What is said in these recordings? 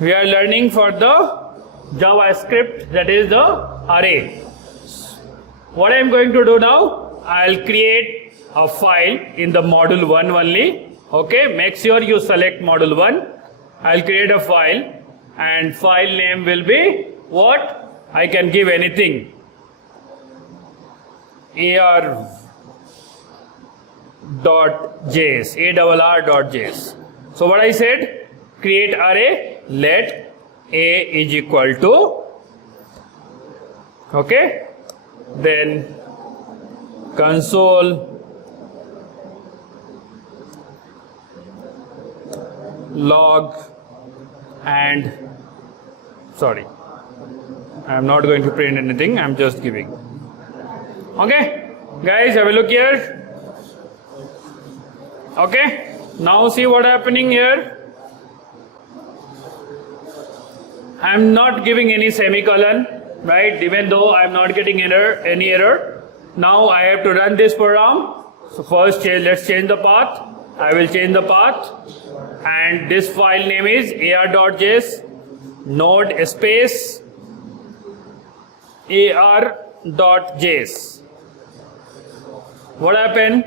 We are learning for the JavaScript, that is the array. What I am going to do now, I'll create a file in the module 1 only. Okay, make sure you select module 1. I'll create a file and file name will be what? I can give anything. ARR.js. So what I said, create array, let A is equal to, okay, then console log and, sorry, I am not going to print anything, I am just giving. Okay, guys, have a look here. Okay, now see what happening here. I am not giving any semicolon, right? Even though I am not getting any error. Now I have to run this program. So first, let's change the path. I will change the path, and this file name is ar.js node space ar.js. What happened?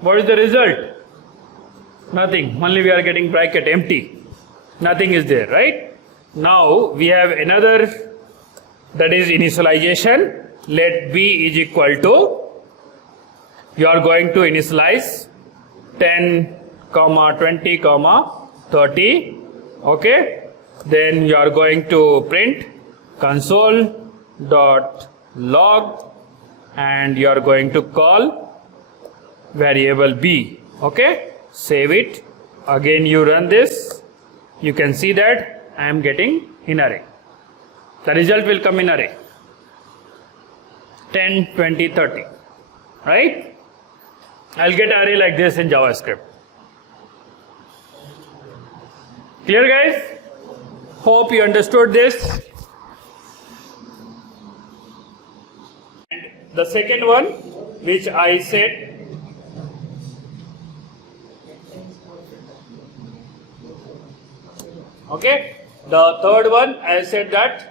What is the result? Nothing. Only we are getting bracket empty. Nothing is there, right? Now we have another, that is initialization. Let b is equal to, you are going to initialize 10, 20, 30. Okay. Then you are going to print console.log and you are going to call variable b. Okay. Save it. Again you run this. You can see that I am getting in array. The result will come in array. 10, 20, 30. Right? I'll get array like this in JavaScript. Clear, guys? Hope you understood this. And the second one, which I said, okay, the third one, I said that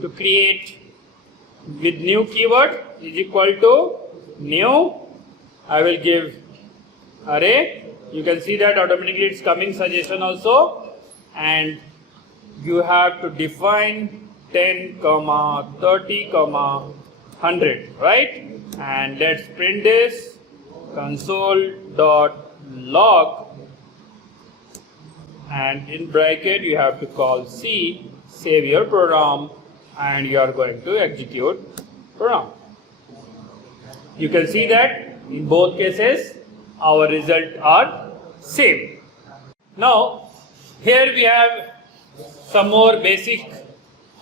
to create with new keyword is equal to new, I will give array. You can see that automatically it's coming suggestion also, and you have to define 10, 30, 100, right? And let's print this console.log, and in bracket you have to call C, save your program, and you are going to execute program. You can see that in both cases our results are same. Now here we have some more basic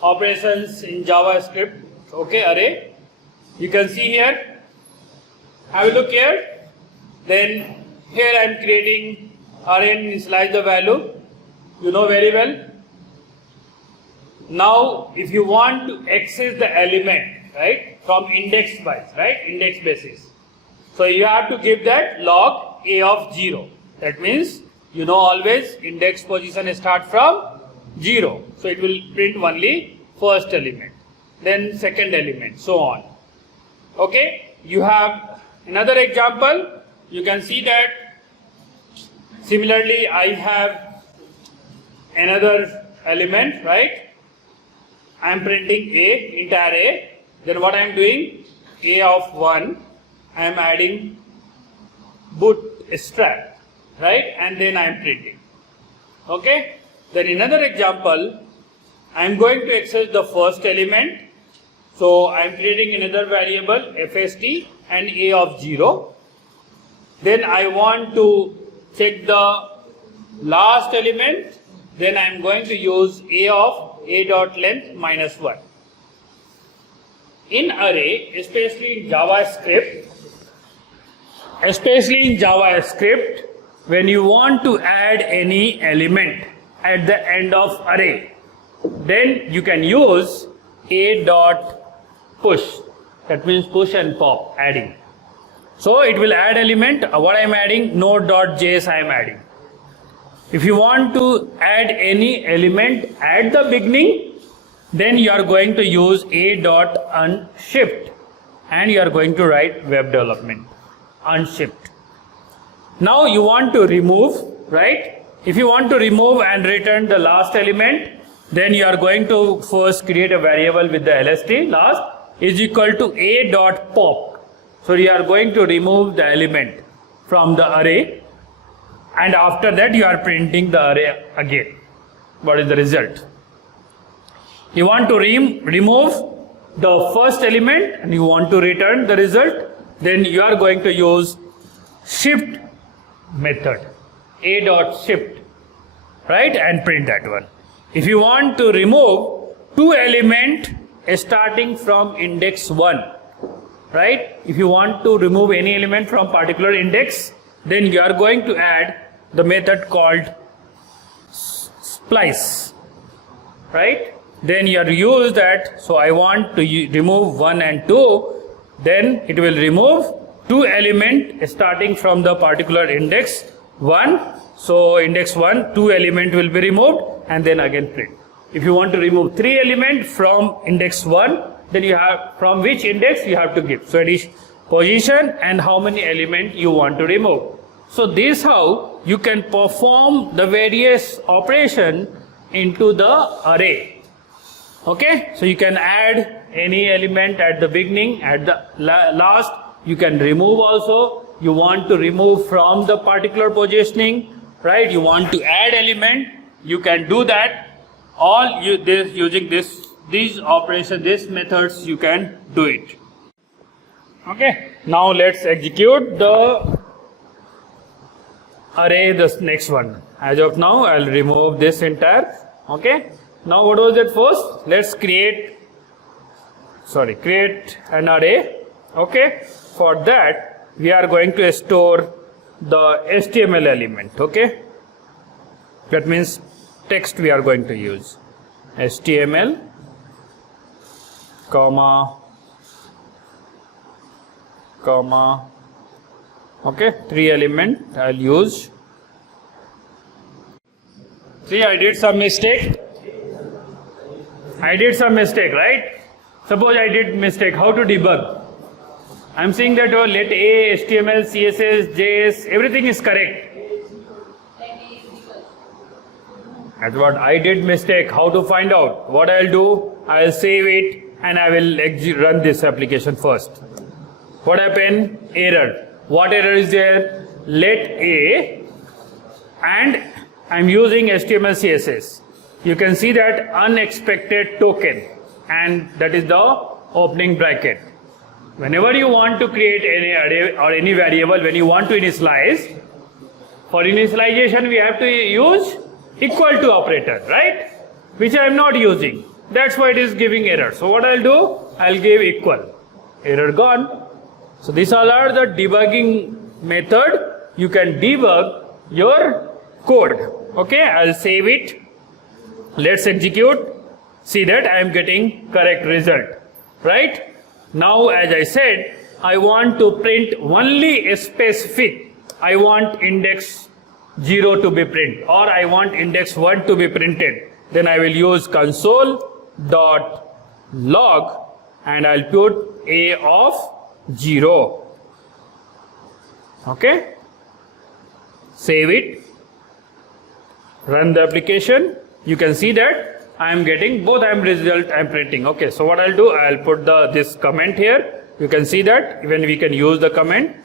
operations in JavaScript. Okay, array. You can see here. Have a look here. Then here I am creating array and initialize the value. You know very well. Now if you want to access the element, right, from index wise, right, index basis, so you have to give that log a of 0. That means, you know, always index position start from 0. So it will print only first element, then second element, so on. Okay, you have another example. You can see that similarly I have another element, right? I am printing a, entire a. Then what I am doing, a of 1, I am adding bootstrap, right? And then I am printing. Okay. Then another example, I am going to access the first element. So I am creating another variable fst and a of 0. Then I want to check the last element. Then I am going to use a of a dot length minus 1. In array, especially in JavaScript, when you want to add any element at the end of array, then you can use a dot push. That means push and pop, adding. So it will add element. What I am adding? Node.js I am adding. If you want to add any element at the beginning, then you are going to use a dot unshipped, and you are going to write web development unshipped. Now you want to remove, right? If you want to remove and return the last element, then you are going to first create a variable with the lst last is equal to a dot pop. So you are going to remove the element from the array, and after that you are printing the array again. What is the result? You want to remove the first element and you want to return the result, then you are going to use shift method, a dot shift, right, and print that one. If you want to remove two element starting from index 1, right, if you want to remove any element from particular index, then you are going to add the method called splice, right? Then you are use that. So I want to remove 1 and 2, then it will remove two element starting from the particular index 1. So index 1, two element will be removed, and then again print. If you want to remove three element from index 1, then you have from which index you have to give. So it is position and how many element you want to remove. So this how you can perform the various operation into the array. Okay, so you can add any element at the beginning, at the last. You can remove also. You want to remove from the particular positioning, right? You want to add element, you can do that. All using these operations, these methods, you can do it. Okay, now let's execute the array, this next one. As of now, I'll remove this entire. Okay, now what was that first? Let's create an array. Okay, for that we are going to store the HTML element. Okay, that means text we are going to use HTML, comma, okay, three element I'll use. See, I did some mistake, right? Suppose I did mistake, how to debug? I'm saying that let A, HTML, CSS, JS, everything is correct. That's what I did mistake. How to find out? What I'll do, I'll save it and I will run this application first. What happened? Error. What error is there? Let A, and I'm using HTML, CSS. You can see that unexpected token, and that is the opening bracket. Whenever you want to create any array or any variable, when you want to initialize, for initialization we have to use equal to operator, right? Which I am not using. That's why it is giving error. So what I'll do, I'll give equal. Error gone. So these all are the debugging method. You can debug your code. Okay, I'll save it. Let's execute. See that I am getting correct result, right? Now, as I said, I want to print only a specific. I want index 0 to be printed, or I want index 1 to be printed. Then I will use console.log and I'll put a of 0. Okay. Save it. Run the application. You can see that I am getting both result I am printing. Okay, so what I'll do, I'll put this comment here. You can see that even we can use the comment,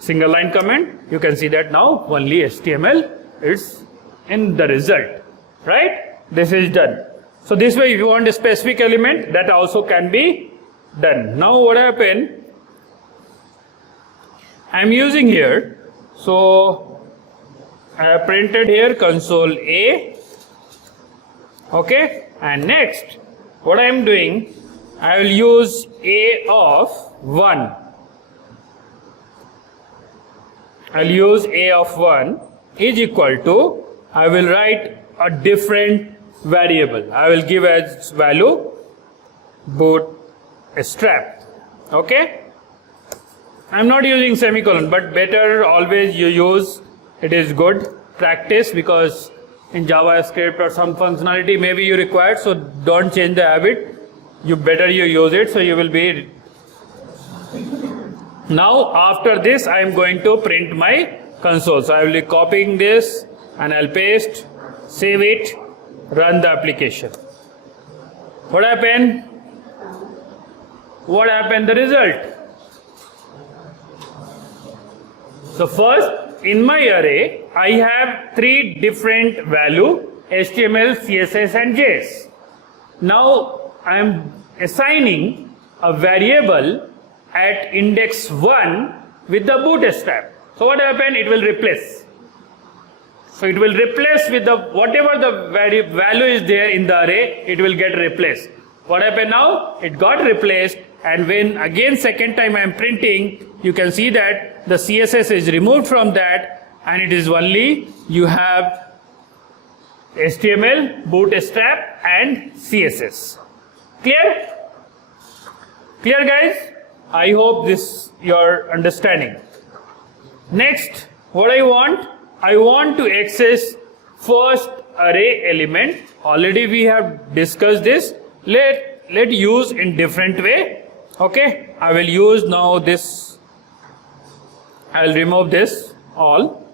single line comment. You can see that now only HTML is in the result, right? This is done. So this way, if you want a specific element, that also can be done. Now what happened? I am using here. So I have printed here console A. Okay, and next what I am doing, I will use a of 1. I'll use a of 1 is equal to, I will write a different variable. I will give as value bootstrap. Okay, I'm not using semicolon, but better always you use, it is good practice, because in JavaScript or some functionality maybe you require, so don't change the habit. You use it, so you will be. Now after this I am going to print my console. So I will be copying this and I'll paste, save it, run the application. What happened? What happened? The result. So first, in my array, I have 3 different value, HTML, CSS and JS. Now I am assigning a variable at index 1 with the bootstrap. So what happened? It will replace. So it will replace with the whatever the value is there in the array, it will get replaced. What happened now? It got replaced, and when again second time I am printing, you can see that the CSS is removed from that, and it is only you have HTML, bootstrap and CSS. Clear? Clear guys? I hope this your understanding. Next, what I want to access first array element. Already we have discussed this. Let use in different way. Okay, I will use now this. I will remove this all.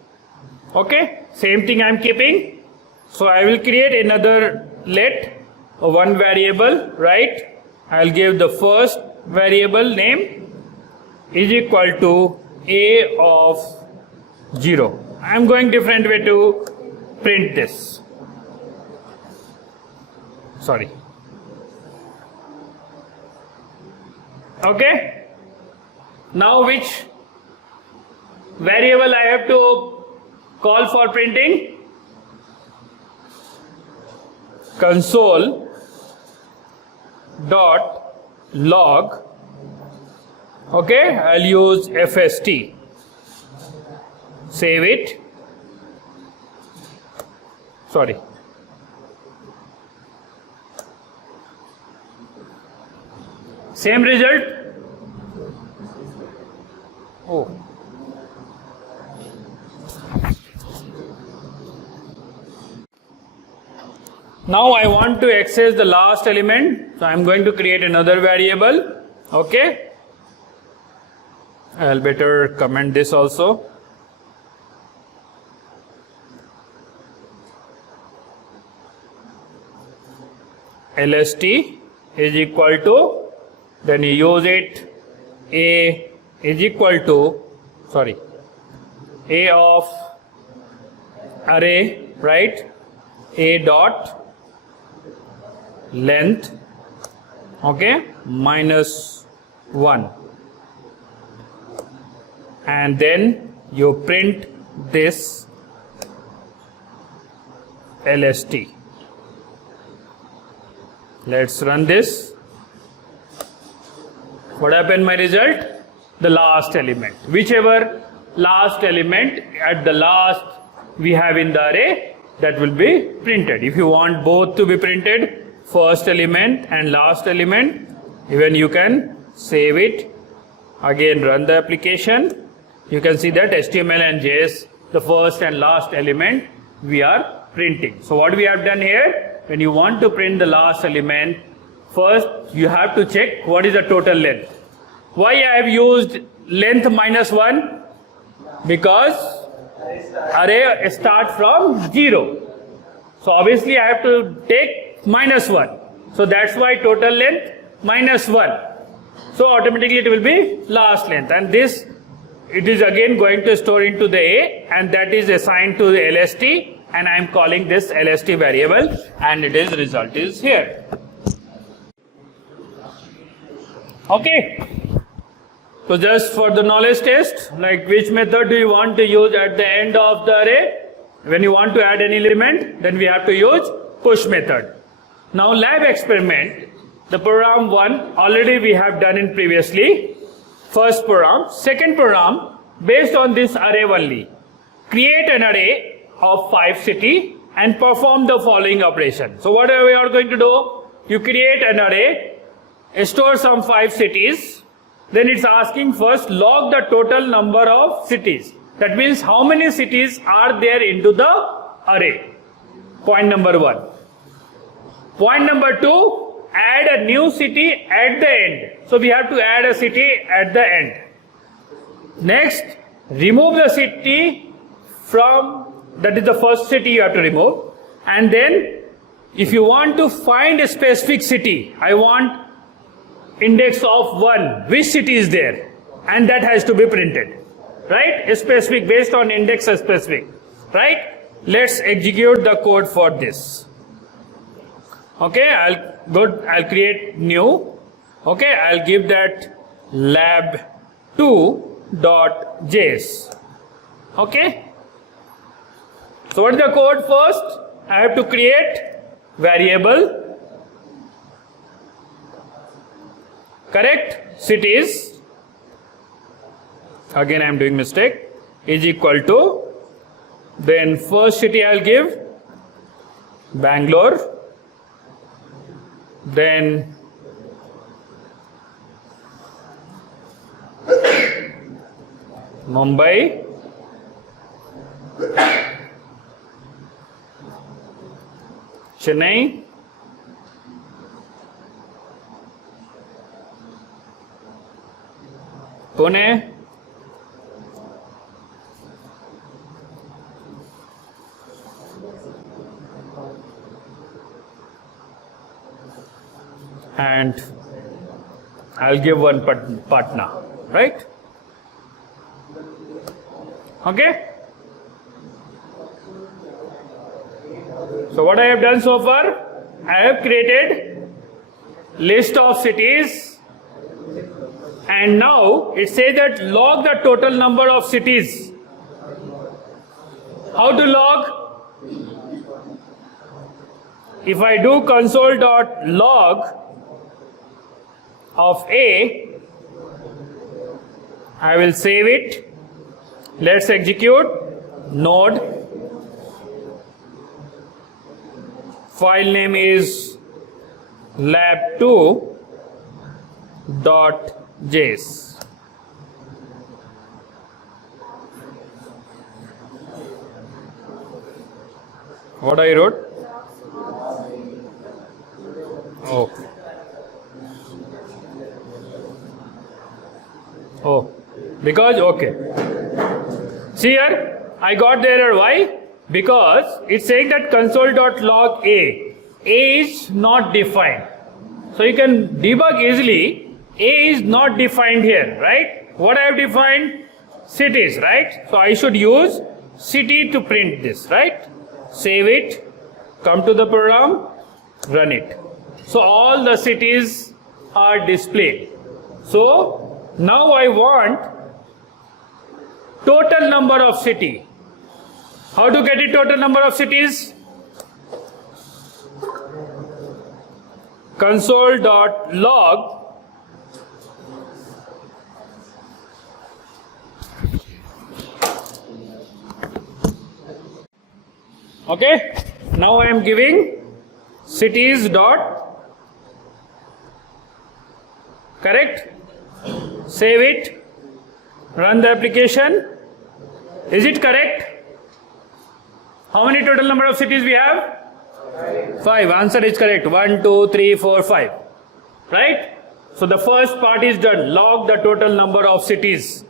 Okay, same thing I am keeping. So I will create another one variable, right? I will give the first variable name is equal to a of 0. I am going different way to print this. Sorry. Okay. Now which variable I have to call for printing? Console dot log. Okay, I'll use FST. Save it. Sorry. Same result. Oh. Now I want to access the last element, so I am going to create another variable. Okay. I'll better comment this also. LST is equal to, then you use it, A is equal to, A of array, right? A dot length, okay, -1. And then you print this LST. Let's run this. What happened? My result? The last element. Whichever last element at the last we have in the array, that will be printed. If you want both to be printed, first element and last element, even you can save it. Again run the application. You can see that HTML and JS, the first and last element we are printing. So what we have done here, when you want to print the last element, first you have to check what is the total length. Why I have used length -1? Because array start from 0. So obviously I have to take -1. So that's why total length -1. So automatically it will be last length, and this it is again going to store into the A, and that is assigned to the LST, and I am calling this LST variable, and it is result is here. Okay. So just for the knowledge test, like which method do you want to use at the end of the array? When you want to add any element, then we have to use push method. Now lab experiment, the program 1 already we have done in previously. First program. Second program, based on this array only, create an array of 5 cities and perform the following operation. So what are we are going to do? You create an array, store some 5 cities, then it's asking first log the total number of cities. That means how many cities are there into the array. Point number 1. Point number 2, add a new city at the end. So we have to add a city at the end. Next, remove the city from, that is the first city you have to remove. And then if you want to find a specific city, I want index of 1, which city is there? And that has to be printed. Right? A specific, based on index a specific. Right? Let's execute the code for this. Okay, I'll create new. Okay, I'll give that lab2.js. Okay. So what is the code first? I have to create variable, correct, cities, again I am doing mistake, is equal to, then first city I will give Bangalore, then Mumbai, Chennai, Pune, and I'll give one Patna, right? Okay. So what I have done so far, I have created list of cities, and now it says that log the total number of cities. How to log? If I do console.log of A, I will save it. Let's execute. Node. File name is lab2.js. What I wrote? Oh. Oh. Because, okay. See here, I got the error. Why? Because it's saying that console.log A is not defined. So you can debug easily. A is not defined here, right? What I have defined? Cities, right? So I should use city to print this, right? Save it, come to the program, run it. So all the cities are displayed. So now I want total number of city. How to get it total number of cities? Console.log okay. Now I am giving cities dot, correct? Save it, run the application. Is it correct? How many total number of cities we have? 5. Answer is correct. 1, 2, 3, 4, 5. Right? So the first part is done. Log the total number of cities.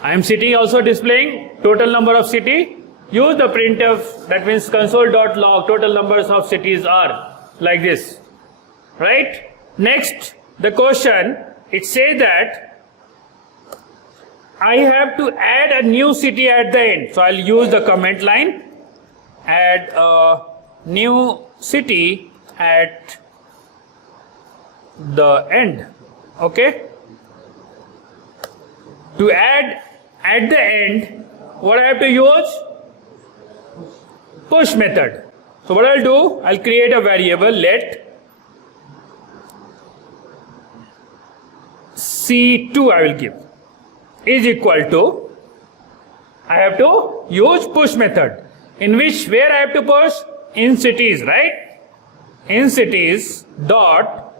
I am city also displaying total number of city. Use the printf, that means console.log total numbers of cities are like this. Right? Next, the question, it says that I have to add a new city at the end. So I'll use the comment line. Add a new city at the end. Okay. To add at the end, what I have to use? Push method. So what I'll do, I'll create a variable, let C2 I will give is equal to, I have to use push method. In which, where I have to push? In cities, right? In cities dot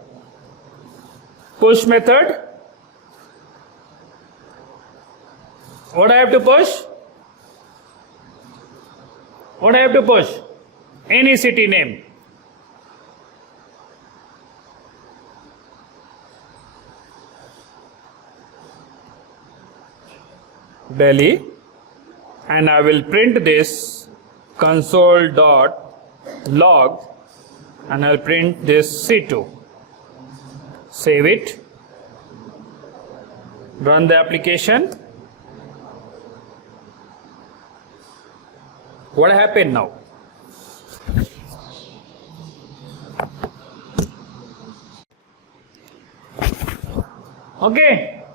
push method. What I have to push? What I have to push? Any city name. Delhi, and I will print this console.log and I'll print this C2. Save it, run the application. What happened now? Okay,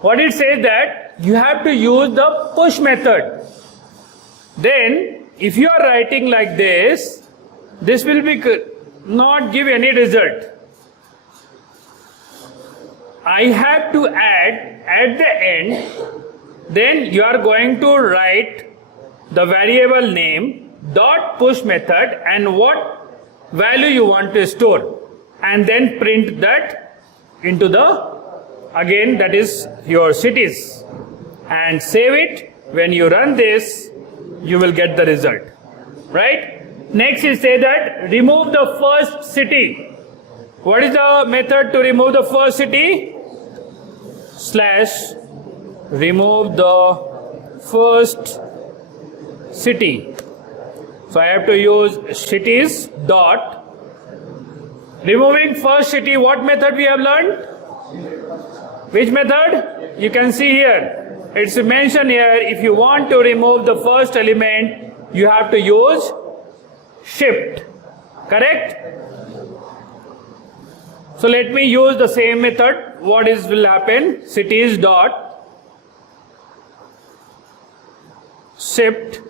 what it says that you have to use the push method. Then if you are writing like this will be not give any result. I have to add at the end, then you are going to write the variable name dot push method and what value you want to store, and then print that into the, again that is your cities, and save it. When you run this, you will get the result, right? Next is say that remove the first city. What is the method to remove the first city? Slash remove the first city. So I have to use cities dot removing first city. What method we have learned? Which method? You can see here. It's mentioned here, if you want to remove the first element, you have to use shift. Correct? So let me use the same method. What is will happen? Cities dot shift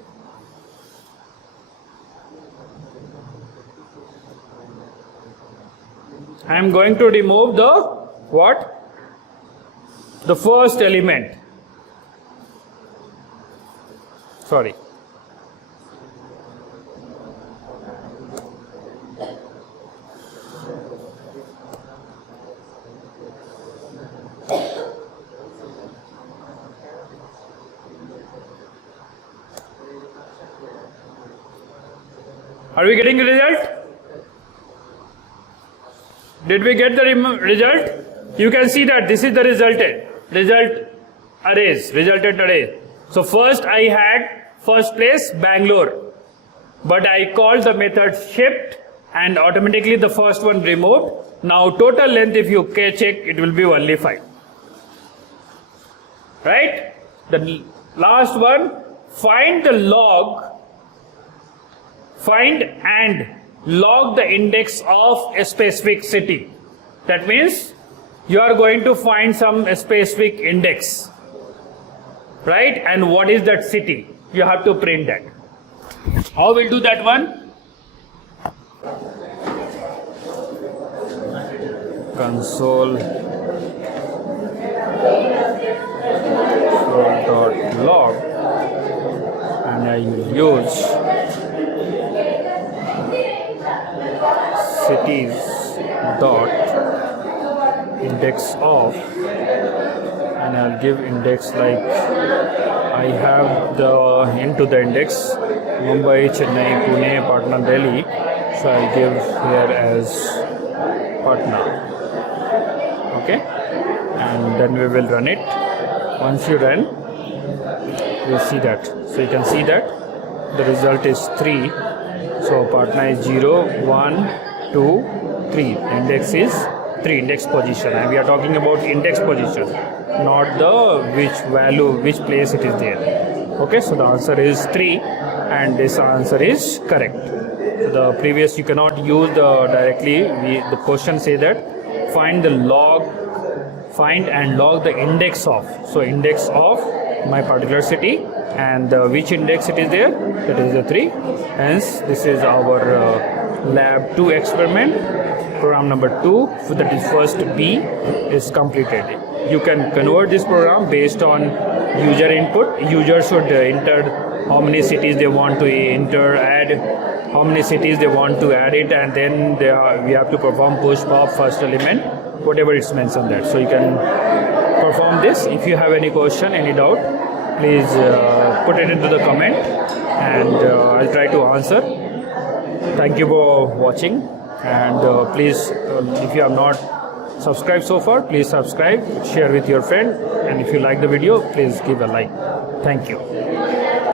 I am going to remove the what? The first element. Sorry. Are we getting the result? Did we get the result? You can see that this is the resulted array. So first I had first place Bangalore, but I called the method shift and automatically the first one removed. Now total length, if you check, it will be only 5. Right? The last one, find and log the index of a specific city. That means you are going to find some specific index, right? And what is that city? You have to print that. How we'll do that one? console.log, and I will use cities dot index of, and I'll give index like I have the into the index Mumbai, Chennai, Pune, Patna, Delhi, so I'll give here as Patna. Okay, and then we will run it. Once you run, you'll see that. So you can see that the result is 3. So Patna is 0, 1, 2, 3. Index is 3, index position, and we are talking about index position, not the which value, which place it is there. Okay, so the answer is 3, and this answer is correct. The previous you cannot use the directly. The question say that find and log the index of. So index of my particular city, and which index it is there, that is the 3. Hence this is our lab 2 experiment, program number 2, so that is first B is completed. You can convert this program based on user input. User should enter how many cities they want to enter, add how many cities they want to add it, and then we have to perform push pop first element, whatever it's mentioned there. So you can perform this. If you have any question, any doubt, please put it into the comment. and I'll try to answer. Thank you for watching, and please, if you have not subscribed so far, please subscribe, share with your friend, and if you like the video, please give a like. Thank you.